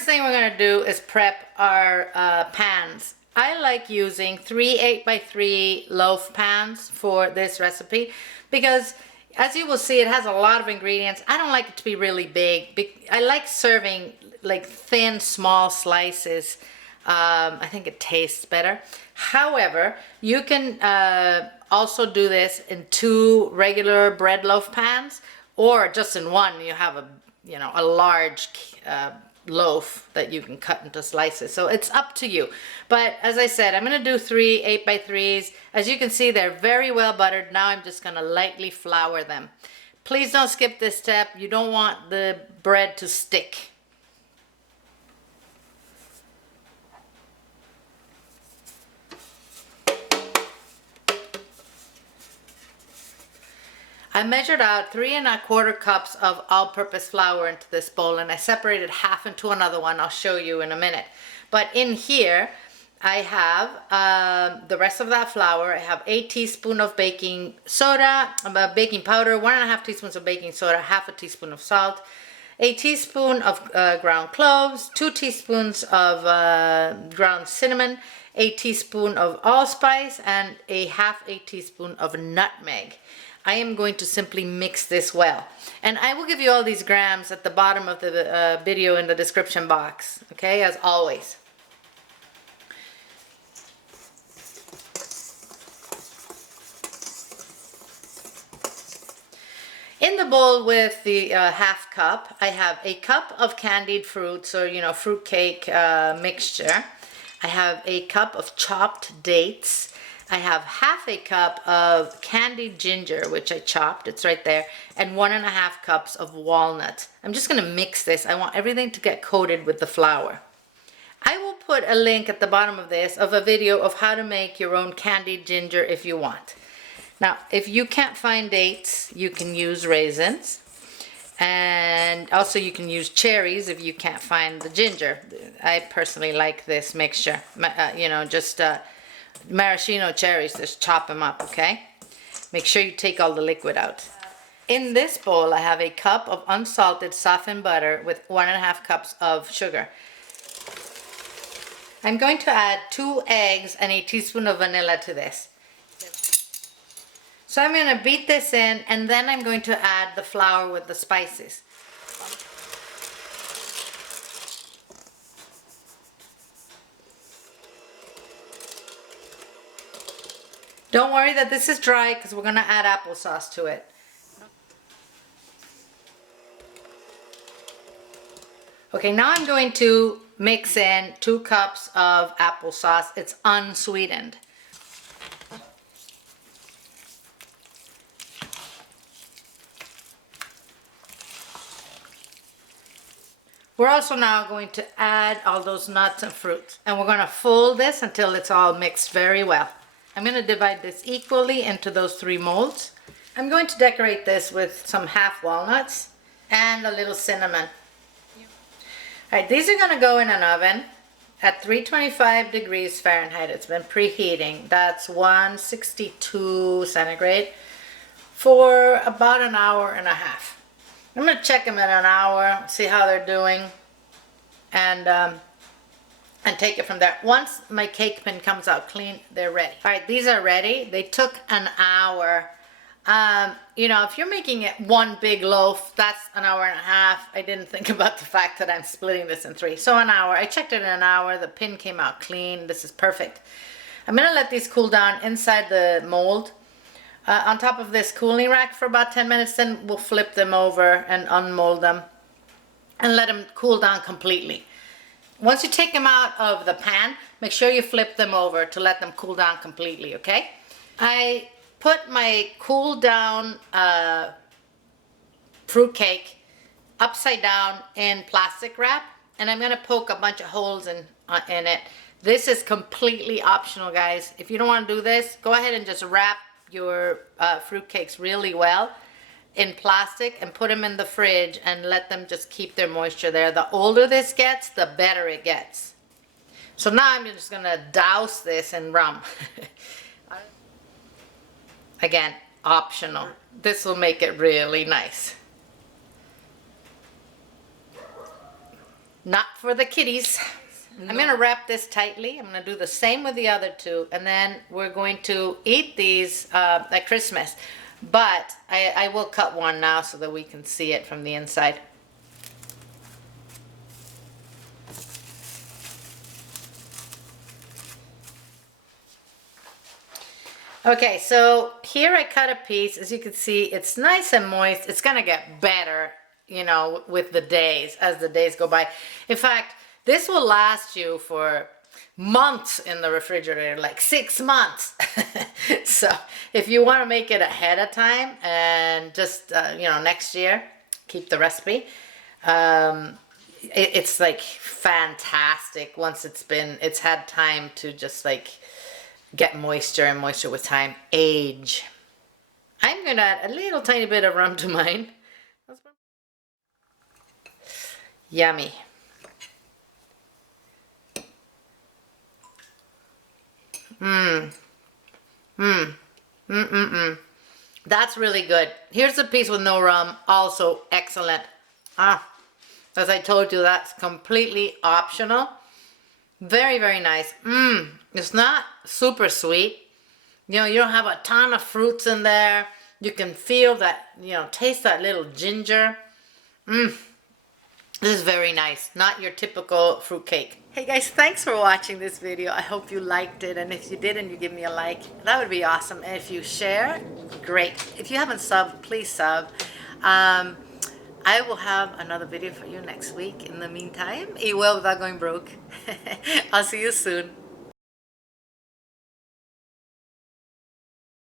first thing we're going to do is prep our pans. I like using 3 8x3 loaf pans for this recipe because, as you will see, it has a lot of ingredients. I don't like it to be really big. I like serving like thin, small slices. I think it tastes better. However, you can also do this in 2 regular bread loaf pans, or just in one. You have a large loaf that you can cut into slices. So it's up to you. But as I said, I'm going to do 3 8x3s. As you can see, they're very well buttered. Now I'm just going to lightly flour them. Please don't skip this step. You don't want the bread to stick. I measured out 3 1/4 cups of all-purpose flour into this bowl, and I separated half into another one. I'll show you in a minute. But in here, I have the rest of that flour. I have 1 teaspoon of baking soda, baking powder, 1 1/2 teaspoons of baking soda, 1/2 teaspoon of salt, 1 teaspoon of ground cloves, 2 teaspoons of ground cinnamon, 1 teaspoon of allspice, and 1/2 teaspoon of nutmeg. I am going to simply mix this well. And I will give you all these grams at the bottom of the video in the description box, okay, as always. In the bowl with the 1/2 cup, I have 1 cup of candied fruits, or fruit cake mixture. I have 1 cup of chopped dates. I have 1/2 cup of candied ginger, which I chopped, it's right there, and 1 1/2 cups of walnuts. I'm just going to mix this. I want everything to get coated with the flour. I will put a link at the bottom of this of a video of how to make your own candied ginger if you want. Now, if you can't find dates, you can use raisins. And also you can use cherries if you can't find the ginger. I personally like this mixture. Maraschino cherries, just chop them up, okay? Make sure you take all the liquid out. In this bowl, I have 1 cup of unsalted softened butter with 1 1/2 cups of sugar. I'm going to add 2 eggs and 1 teaspoon of vanilla to this. So I'm going to beat this in, and then I'm going to add the flour with the spices. Don't worry that this is dry because we're going to add applesauce to it. Okay, now I'm going to mix in 2 cups of applesauce. It's unsweetened. We're also now going to add all those nuts and fruits, and we're going to fold this until it's all mixed very well. I'm going to divide this equally into those 3 molds. I'm going to decorate this with some half walnuts and a little cinnamon. Alright, these are going to go in an oven at 325 degrees Fahrenheit. It's been preheating. That's 162 centigrade for about 1.5 hours. I'm going to check them in an hour, see how they're doing, and take it from there. Once my cake pan comes out clean, they're ready. All right, these are ready. They took 1 hour. If you're making it 1 big loaf, that's 1.5 hours. I didn't think about the fact that I'm splitting this in 3. So 1 hour. I checked it in 1 hour. The pin came out clean. This is perfect. I'm going to let these cool down inside the mold. On top of this cooling rack for about 10 minutes, then we'll flip them over and unmold them and let them cool down completely. Once you take them out of the pan, make sure you flip them over to let them cool down completely, okay? I put my cool down fruit cake upside down in plastic wrap, and I'm going to poke a bunch of holes in it. This is completely optional, guys. If you don't want to do this, go ahead and just wrap your fruit cakes really well in plastic and put them in the fridge and let them just keep their moisture there. The older this gets, the better it gets. So now I'm just going to douse this in rum. Again, optional. This will make it really nice. Not for the kitties. I'm going to wrap this tightly. I'm going to do the same with the other two, and then we're going to eat these at Christmas. But I will cut one now so that we can see it from the inside. Okay, so here I cut a piece. As you can see, it's nice and moist. It's going to get better, you know, with the days, as the days go by. In fact, this will last you for months in the refrigerator, like 6 months. So if you want to make it ahead of time and just, you know, next year, keep the recipe. It's like fantastic once it's had time to just like get moisture, and moisture with time age. I'm going to add a little tiny bit of rum to mine. Yummy. That's really good. Here's a piece with no rum, also excellent. As I told you, that's completely optional. Very, very nice. It's not super sweet. You know, you don't have a ton of fruits in there. You can feel that, you know, taste that little ginger. This is very nice. Not your typical fruit cake. Hey guys, thanks for watching this video. I hope you liked it. And if you did and you give me a like, that would be awesome. And if you share, great. If you haven't subbed, please sub. I will have another video for you next week. In the meantime, eat well without going broke. I'll see you soon.